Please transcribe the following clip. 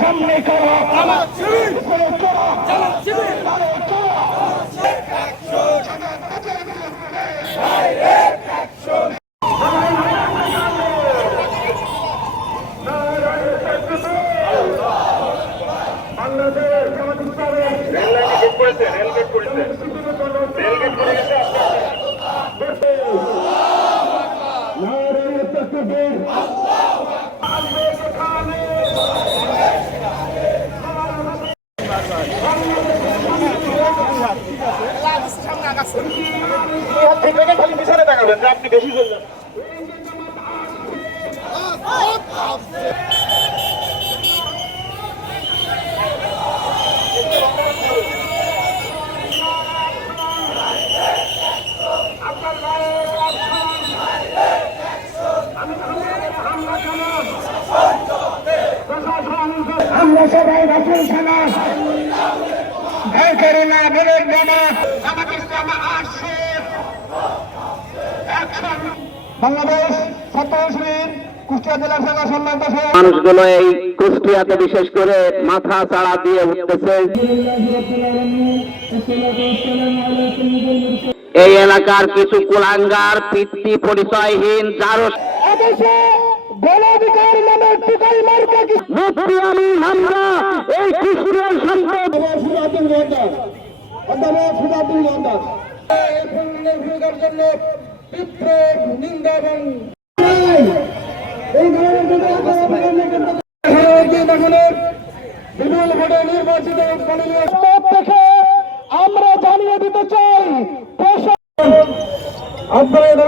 সামনে করো খালি পিছনে তাকাবেন যে আপনি বেশি চললেন। আমরা সবাই রাসূল সালাম ভয় করি না, বিবেক বাবা আমাদের জামা আসছে। বাংলাদেশ ছাত্র শিবির কুষ্টিয়া জেলা শাখা সম্মানিত মানুষগুলো এই কুষ্টিয়াতে বিশেষ করে মাথা চাড়া দিয়ে উঠতেছে। এই এলাকার কিছু কুলাঙ্গার পিতৃ পরিচয়হীন যারও আমরা এই কুষ্টিয়ার সম্পদ জন্য বিপ্লব নিন্দা এবং এই ধরনের বিপুল ভোটে নির্বাচিত আমরা জানিয়ে দিতে চাই আপনারা